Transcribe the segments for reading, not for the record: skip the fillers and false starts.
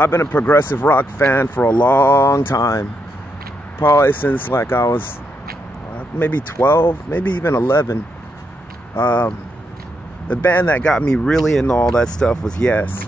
I've been a progressive rock fan for a long time. Probably since like I was maybe 12, maybe even 11. The band that got me really into all that stuff was Yes.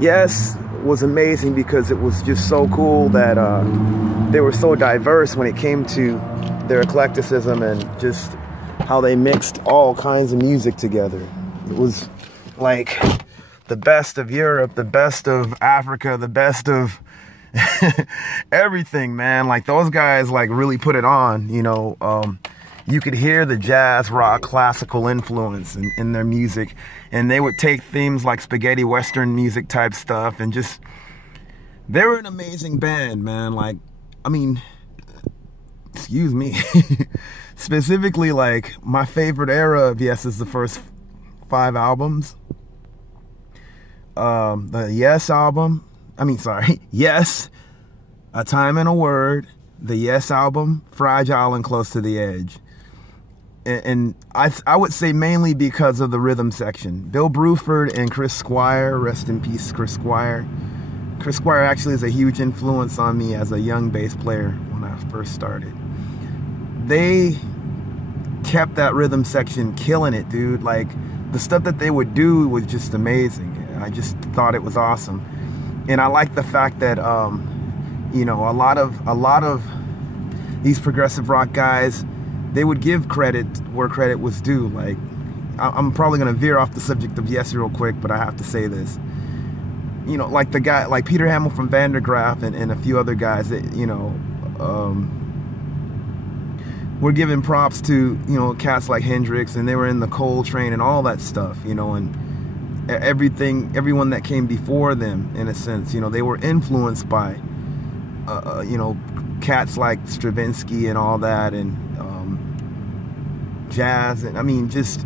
Yes was amazing because it was just so cool that they were so diverse when it came to their eclecticism and just how they mixed all kinds of music together. It was like the best of Europe, the best of Africa, the best of everything, man. Like those guys like really put it on, you know. You could hear the jazz, rock, classical influence in their music, and they would take themes like spaghetti western music type stuff and just, they were an amazing band, man. Like, I mean, excuse me, specifically like my favorite era of Yes is the first 5 albums. The Yes album, Yes, A Time and a Word, the Yes album, Fragile and Close to the Edge. And I would say mainly because of the rhythm section. Bill Bruford and Chris Squire, rest in peace Chris Squire. Chris Squire actually is a huge influence on me as a young bass player when I first started. They kept that rhythm section killing it, dude. Like the stuff that they would do was just amazing. I just thought it was awesome. And I like the fact that you know, a lot of these progressive rock guys, they would give credit where credit was due. Like, I'm probably gonna veer off the subject of Yes real quick, but I have to say this. You know, like the guy, like Peter Hamill from Vandergraaf and a few other guys that, you know, were giving props to, you know, cats like Hendrix, and they were in the Coal Train and all that stuff, you know, and everyone that came before them, in a sense, you know, they were influenced by, you know, cats like Stravinsky and all that, and jazz, and I mean, just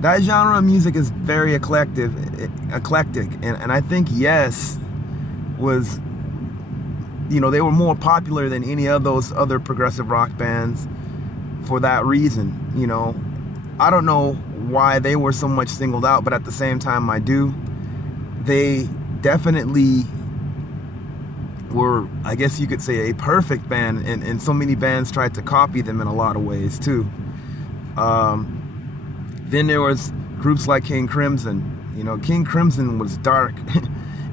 that genre of music is very eclectic, and I think Yes was, you know, they were more popular than any of those other progressive rock bands for that reason. You know, I don't know why they were so much singled out, but at the same time I do. They definitely were, I guess you could say, a perfect band, and so many bands tried to copy them in a lot of ways too. Then there was groups like King Crimson. You know, King Crimson was dark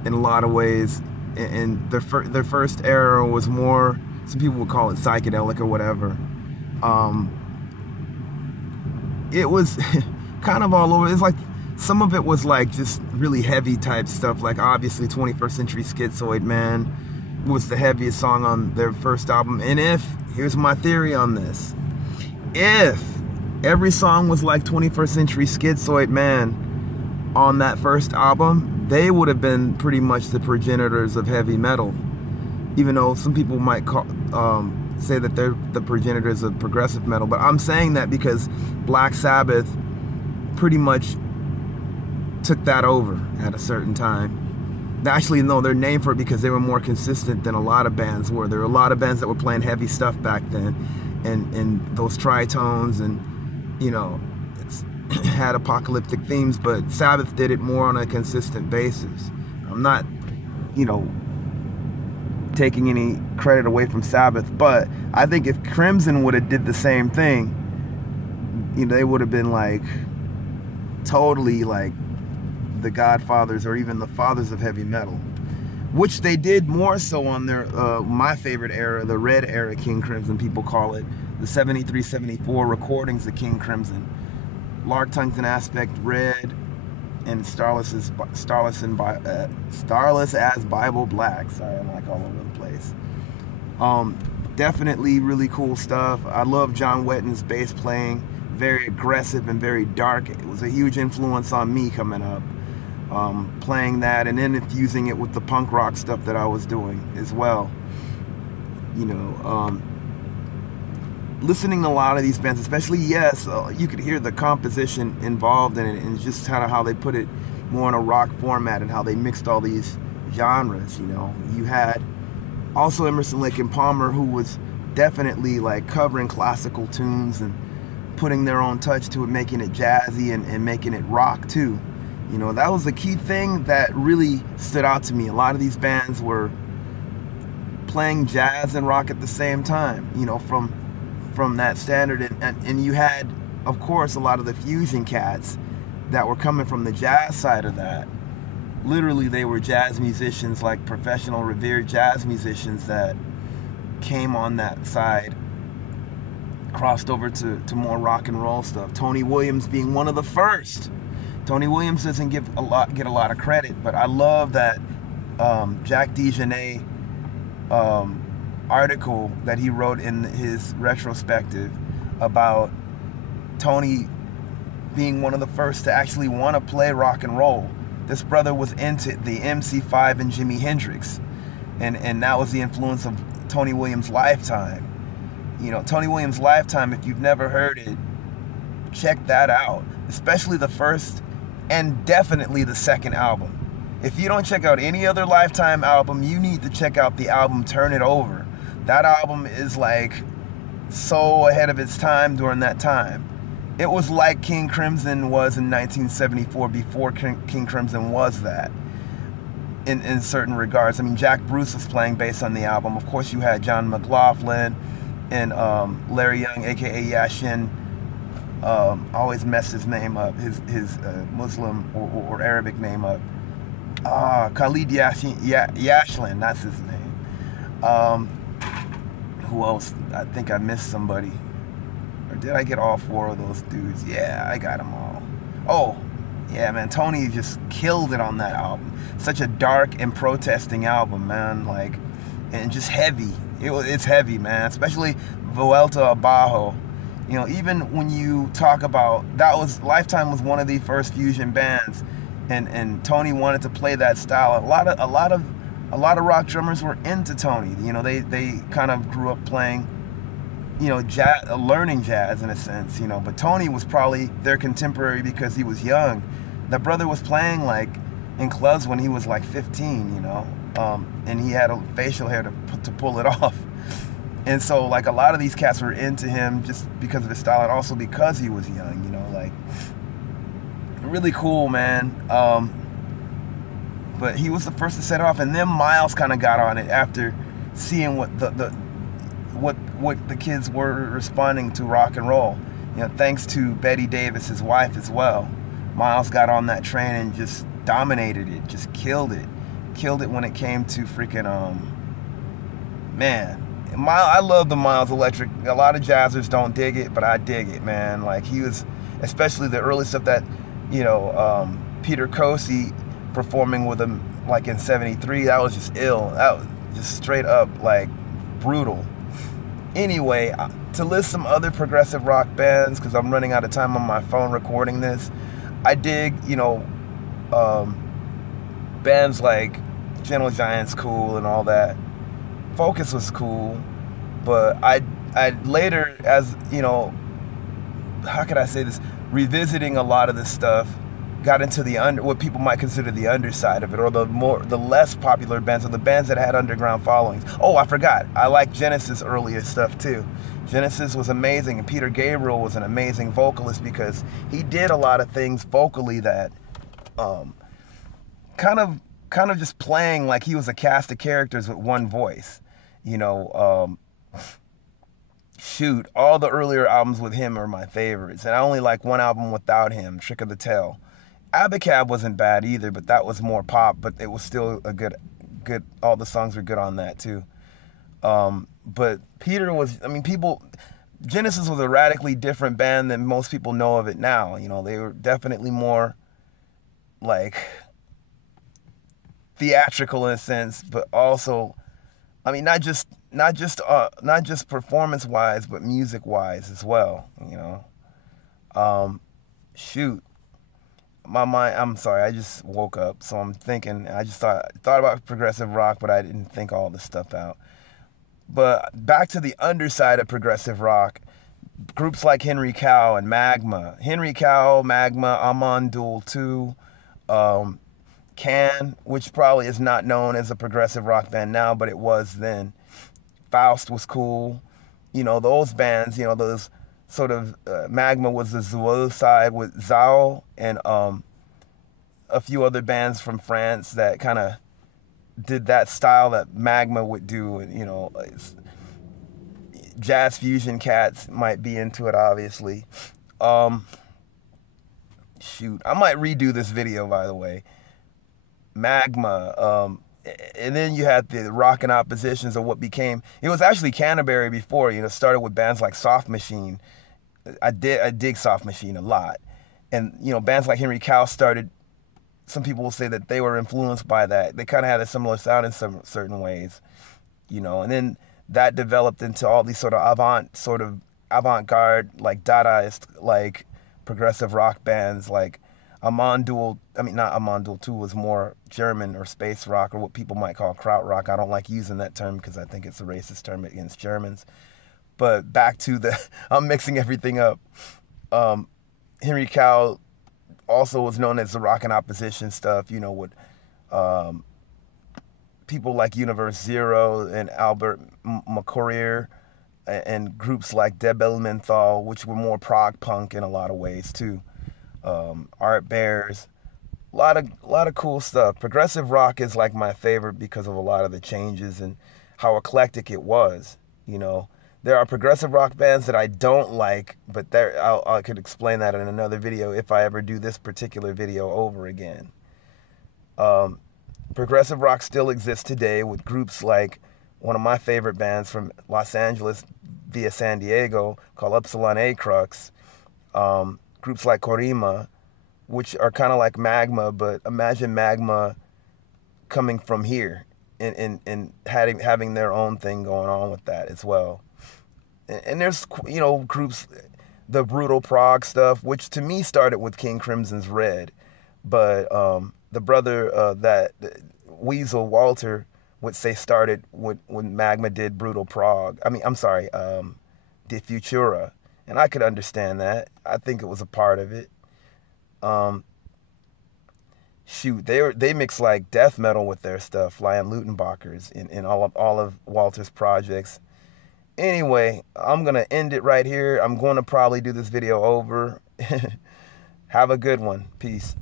in a lot of ways, and their first era was more, some people would call it psychedelic or whatever. It was kind of all over. It's like some of it was like just really heavy type stuff, like obviously 21st Century Schizoid Man was the heaviest song on their first album. And here's my theory on this, if every song was like 21st Century Schizoid Man on that first album, they would have been pretty much the progenitors of heavy metal. Even though some people might say that they're the progenitors of progressive metal, but I'm saying that because Black Sabbath pretty much took that over at a certain time. Actually, no, they're named for it because they were more consistent than a lot of bands were. There were a lot of bands that were playing heavy stuff back then, and those tritones, and you know, had apocalyptic themes, but Sabbath did it more on a consistent basis. I'm not, you know, taking any credit away from Sabbath, but I think if Crimson would have did the same thing, you know, they would have been like totally like the godfathers or even the fathers of heavy metal, which they did more so on their my favorite era, the Red era King Crimson, people call it, the 73-74 recordings of King Crimson. Lark Tongues and Aspect, Red, and Starless as Bible Black. Sorry, I'm like all over the place. Definitely really cool stuff. I love John Wetton's bass playing, very aggressive and very dark. It was a huge influence on me coming up, playing that and then infusing it with the punk rock stuff that I was doing as well. You know, listening to a lot of these bands, especially Yes, you could hear the composition involved in it, and just kind of how they put it more in a rock format and how they mixed all these genres. You know, you had also Emerson, Lake and Palmer, who was definitely like covering classical tunes and putting their own touch to it, making it jazzy and making it rock too. You know, that was the key thing that really stood out to me. A lot of these bands were playing jazz and rock at the same time, you know, from that standard. And you had, of course, a lot of the fusion cats that were coming from the jazz side of that. Literally, they were jazz musicians, like professional, revered jazz musicians that came on that side, crossed over to more rock and roll stuff. Tony Williams being one of the first. Tony Williams doesn't get a lot of credit, but I love that Jack DeJohnette article that he wrote in his retrospective about Tony being one of the first to actually want to play rock and roll. This brother was into the MC5 and Jimi Hendrix, and that was the influence of Tony Williams' Lifetime. You know, Tony Williams' Lifetime, if you've never heard it, check that out, especially the first and definitely the second album. If you don't check out any other Lifetime album, you need to check out the album Turn It Over. That album is like so ahead of its time during that time. It was like King Crimson was in 1974, before King Crimson was that, in certain regards. I mean, Jack Bruce was playing bass on the album. Of course, you had John McLaughlin and Larry Young, a.k.a. Yashin. I always mess his name up, his Muslim or Arabic name up. Khalid Yashlin, that's his name. Who else? I think I missed somebody. Or did I get all four of those dudes? Yeah, I got them all. Oh, yeah, man, Tony just killed it on that album. Such a dark and protesting album, man. Like, and just heavy. It's heavy, man. Especially Vuelta Abajo. You know, even when you talk about, Lifetime was one of the first fusion bands, and Tony wanted to play that style. A lot of rock drummers were into Tony. You know, they kind of grew up playing, you know, jazz, learning jazz in a sense, you know. But Tony was probably their contemporary because he was young. That brother was playing like in clubs when he was like 15, you know, and he had a facial hair to pull it off. And so, like, a lot of these cats were into him just because of his style, and also because he was young, you know, like, really cool, man. But he was the first to set it off, and then Miles kind of got on it after seeing what the kids were responding to rock and roll. You know, thanks to Betty Davis, his wife, as well. Miles got on that train and just dominated it, just killed it when it came to freaking man. I love the Miles Electric. A lot of jazzers don't dig it, but I dig it, man. Like, he was, especially the early stuff that, you know, Peter Cosi performing with him, like in '73, that was just ill. That was just straight up, like, brutal. Anyway, to list some other progressive rock bands, because I'm running out of time on my phone recording this, I dig, you know, bands like Gentle Giant's cool and all that. Focus was cool, but I later, as you know, how could I say this, revisiting a lot of this stuff, got into what people might consider the underside of it, or the less popular bands, or the bands that had underground followings. Oh, I forgot, I like Genesis' earlier stuff too. Genesis was amazing, and Peter Gabriel was an amazing vocalist because he did a lot of things vocally that kind of just playing like he was a cast of characters with one voice. You know, shoot, all the earlier albums with him are my favorites, and I only like one album without him, Trick of the Tail. Abacab wasn't bad either, but that was more pop, but it was still a good, all the songs were good on that too. But Peter was, I mean, Genesis was a radically different band than most people know of it now. You know, they were definitely more like theatrical in a sense, but also, I mean, not just performance wise, but music wise as well. You know, shoot, my mind. I'm sorry, I just woke up, so I'm thinking. I just thought about progressive rock, but I didn't think all this stuff out. But back to the underside of progressive rock, groups like Henry Cow and Magma. Henry Cow, Magma, Amon Duel 2, Can, which probably is not known as a progressive rock band now, but it was then. Faust was cool. You know, those bands, you know, those sort of, Magma was the Zulu side with Zao and a few other bands from France that kind of did that style that Magma would do. You know, jazz fusion cats might be into it, obviously. Shoot, I might redo this video, by the way. Magma, and then you had the rock and oppositions of what became, it was actually Canterbury before, you know, started with bands like Soft Machine. I dig Soft Machine a lot. And, you know, bands like Henry Cow started, some people will say that they were influenced by that. They kind of had a similar sound in some certain ways, you know, and then that developed into all these sort of avant-garde, like Dadaist, like progressive rock bands, like Amandul. I mean, not Amandul 2 was more German or space rock, or what people might call krautrock. I don't like using that term because I think it's a racist term against Germans. But back to the, I'm mixing everything up. Henry Cow also was known as the rock and opposition stuff, you know, with people like Universe Zero and Albert McCourier, and groups like Debel Menthol, which were more prog punk in a lot of ways too. Art Bears, a lot of cool stuff. Progressive rock is like my favorite because of a lot of the changes and how eclectic it was. You know, there are progressive rock bands that I don't like, but I could explain that in another video if I ever do this particular video over again. Progressive rock still exists today with groups like one of my favorite bands from Los Angeles via San Diego called Upsilon A Crux. Groups like Korima, which are kind of like Magma, but imagine Magma coming from here and having their own thing going on with that as well. And there's, you know, groups, the brutal prog stuff, which to me started with King Crimson's Red, but the brother that Weasel Walter would say started when Magma did brutal prog. I mean, I'm sorry, De Futura. And I could understand that. I think it was a part of it. Shoot, they mix like death metal with their stuff, Lion Lutenbachers, in all of Walter's projects. Anyway, I'm gonna end it right here. I'm going to probably do this video over. Have a good one. Peace.